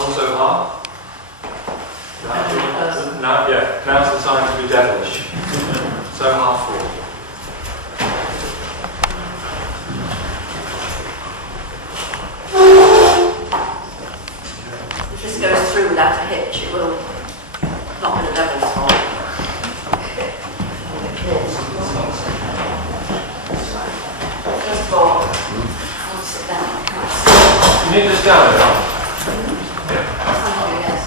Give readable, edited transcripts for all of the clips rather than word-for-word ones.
Gone so hard? Now's the time to be devilish. Zohar Ford. If this goes through without a hitch, it will not be the devil's fault. First of all, I'll sit down. You need to stand it up. Thank you, yes.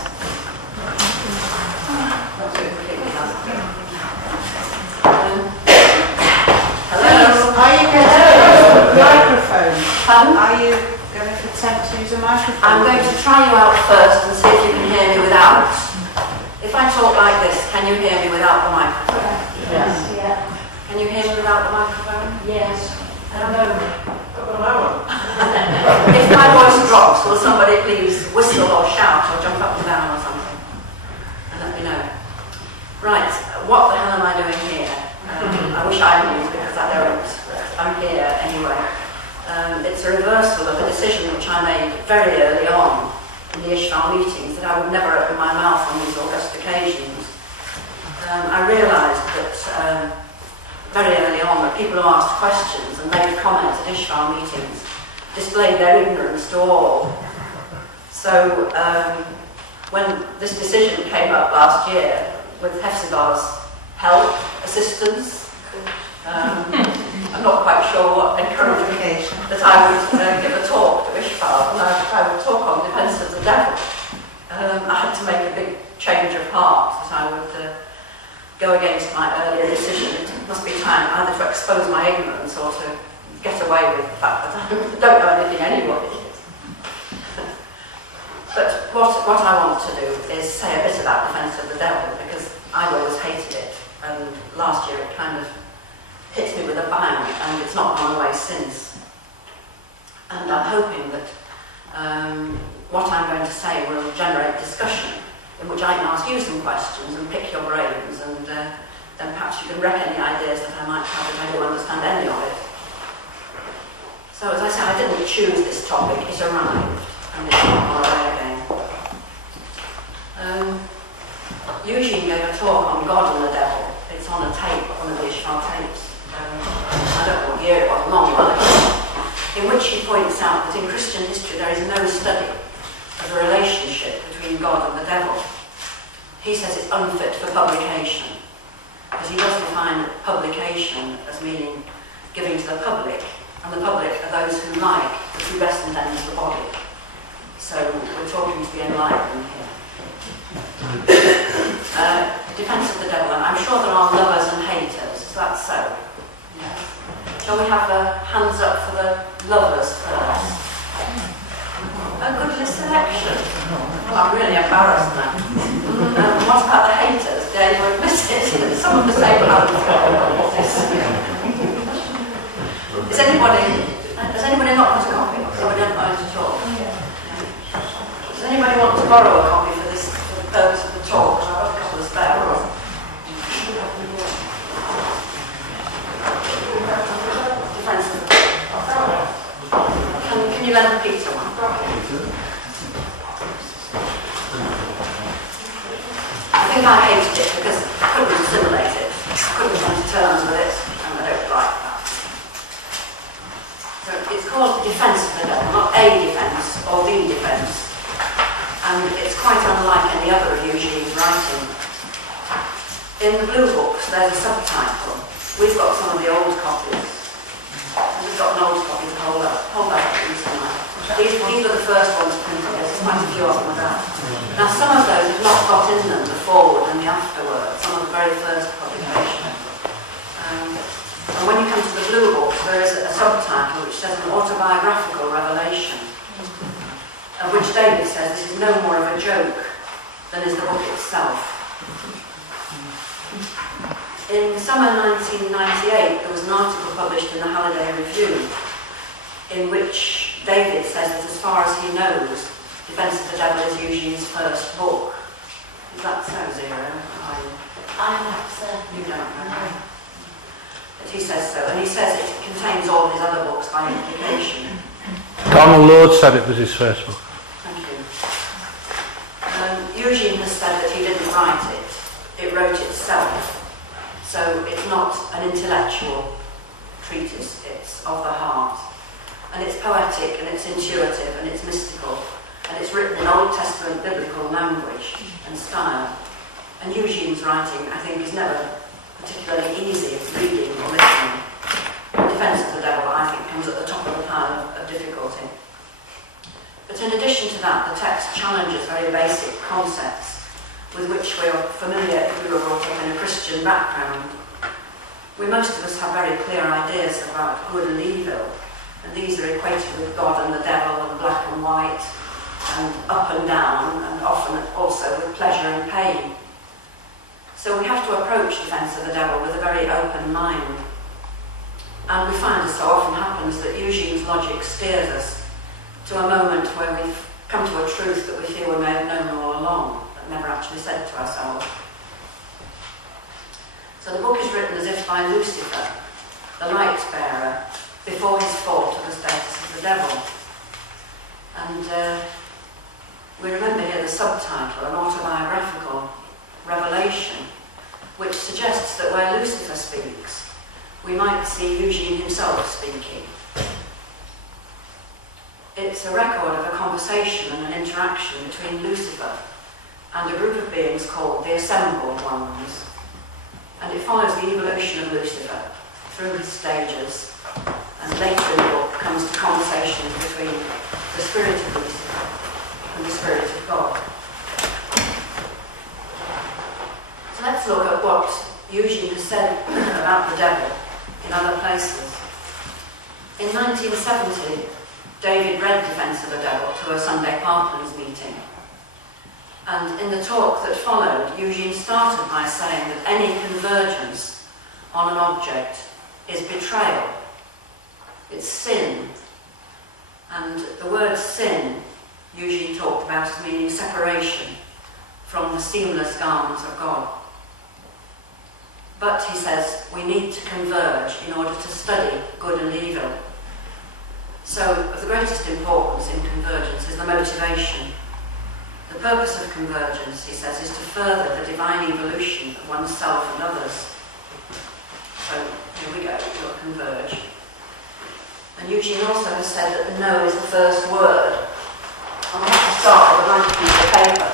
Hello? Are you going to use a microphone? Pardon? Are you going to attempt to use a microphone? I'm going to try you out first and see if you can hear me without. If I talk like this, can you hear me without the microphone? Yes. Yeah. Can you hear me without the microphone? Yes. If my voice drops, will somebody please whistle or shout or jump up and down or something? And let me know. Right, what the hell am I doing here? I wish I knew because I don't. I'm here anyway. It's a reversal of a decision which I made very early on in the Ishval meetings that I would never open my mouth on these august occasions. I realised that very early on that people who asked questions and made comments at Ishval meetings displayed their ignorance to all. So when this decision came up last year with Hefzibah's help, assistance, I'm not quite sure what encouragement that I would give a talk to Ishval, and I would talk on defence of the devil. I had to make a big change of heart that I would go against my earlier decision. It must be time either to expose my ignorance or to get away with the fact that I don't know anything anyway. But what I want to do is say a bit about defence of the devil, because I've always hated it, and last year it kind of hit me with a bang, and it's not gone away since. And I'm hoping that what I'm going to say will generate discussion in which I can ask you some questions and pick your brains, and then perhaps you can wreck any ideas that I might have if I don't understand any of it. So as I said, I didn't choose this topic, it arrived, and it's not gone away again. Eugene gave a talk on God and the devil. It's on a tape, one of the Ishval tapes. I don't know what year it was, a long while ago, in which he points out that in Christian history there is no study of the relationship between God and the devil. He says it's unfit for publication, because he does define publication as meaning giving to the public, and the public are those who like the true best intends the body. So we're talking to the enlightened here. Defence of the devil, and I'm sure there are lovers and haters, is that so? Yes. Shall we have hands up for the lovers first? A goodly selection. Well, I'm really embarrassed now. What about the haters? Dare you admit it? Some of the same hands. Has anybody not got a copy? So we don't mind to talk. Does anybody want to borrow a copy for this, for the purpose of the talk? I've got a couple of spare ones. Defence of the devil. Can you lend Peter one? I think I hated it because I couldn't assimilate it. I couldn't come to terms with it, and I don't like that. So it's called the defence of the devil, not a defence or the defence. And it's quite unlike any other of Eugene's writing. In the blue books there's a subtitle. We've got some of the old copies. We've got an old copy to hold up. Hold up somewhere. These were the first ones printed. There's quite a few of them about. Now some of those have not got in them the forward and the afterword, some of the very first publications. And when you come to the blue books, there is a subtitle which says an autobiographical revelation, of which David says this is no more of a joke than is the book itself. In summer 1998, there was an article published in the Halliday Review in which David says that as far as he knows, Defence of the Devil is Eugene's first book. Is that so, Zero? I'm not certain. You don't know. But he says so, and he says it contains all his other books by implication. Donald Lord said it was his first book. Thank you. Eugene has said that he didn't write it, it wrote itself. So it's not an intellectual treatise, it's of the heart. And it's poetic, and it's intuitive, and it's mystical, and it's written in Old Testament biblical language and style. And Eugene's writing, I think, is never particularly easy reading or listening. Defence of the Devil, I think, comes at the top of the pile of difficulty. But in addition to that, the text challenges very basic concepts with which we are familiar if we were brought up in a Christian background. Most of us have very clear ideas about good and evil, and these are equated with God and the devil and black and white and up and down, and often also with pleasure and pain. So we have to approach Defence of the Devil with a very open mind. And we find, as so often happens, that Eugene's logic steers us to a moment where we've come to a truth that we feel we may have known all along, but never actually said to ourselves. So the book is written as if by Lucifer, the light bearer, before his fall to the status of the devil. And we remember here the subtitle, an autobiographical revelation, which suggests that where Lucifer speaks, we might see Eugene himself speaking. It's a record of a conversation and an interaction between Lucifer and a group of beings called the Assembled Ones. And it follows the evolution of Lucifer through his stages, and later in the book comes to conversations between the spirit of Lucifer and the spirit of God. So let's look at what Eugene has said about the devil in other places. In 1970, David read Defence of the Devil to a Sunday Parklands meeting. And in the talk that followed, Eugene started by saying that any convergence on an object is betrayal. It's sin. And the word sin, Eugene talked about as meaning separation from the seamless garments of God. But, he says, we need to converge in order to study good and evil. So, of the greatest importance in convergence is the motivation. The purpose of convergence, he says, is to further the divine evolution of oneself and others. So, here we go, we'll converge. And Eugene also has said that the no is the first word. I'll have to start with a blank piece of paper,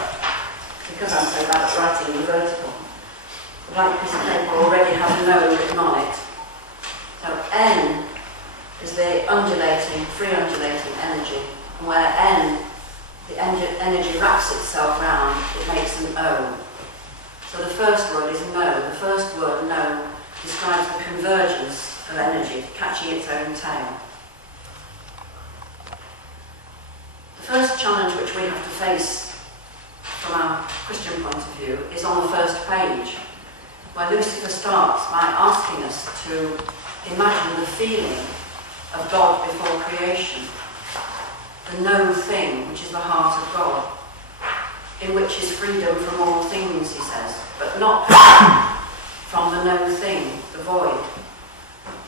because I'm so bad at writing in vertical. The blank piece of paper already has no written on it. So N is the undulating, free undulating energy, and where N, the energy wraps itself round, it makes an O. So the first word is no. The first word, no, describes the convergence of energy, catching its own tail. The first challenge which we have to face from our Christian point of view is on the first page, where Lucifer starts by asking us to imagine the feeling of God before creation, the known thing, which is the heart of God, in which is freedom from all things, he says, but not from the known thing, the void.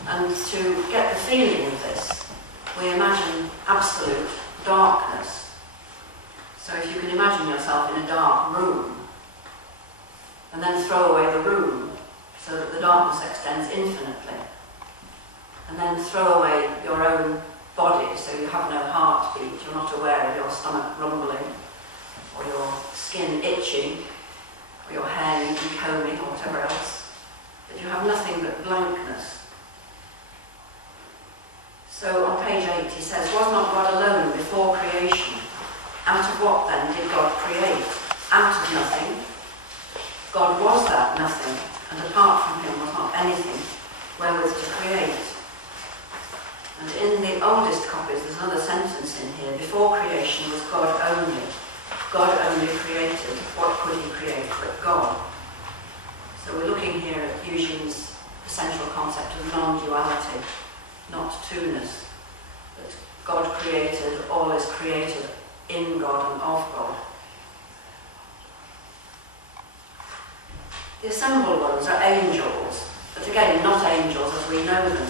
And to get the feeling of this, we imagine absolute darkness. So if you can imagine yourself in a dark room, and then throw away the room so that the darkness extends infinitely, and then throw away your own body so you have no heartbeat, you're not aware of your stomach rumbling, or your skin itching, or your hair needing combing, or whatever else, that you have nothing but blankness. So on page 8 he says, was not God alone before creation? Out of what then did God create? Out of nothing. God was that nothing, and apart from him was not anything wherewith to create. And in the oldest copies there's another sentence in here, before creation was God only. God only created. What could he create but God? So we're looking here at Eugene's essential concept of non-duality, not two-ness. That God created, all is created in God and of God. The assembled ones are angels, but again, not angels as we know them.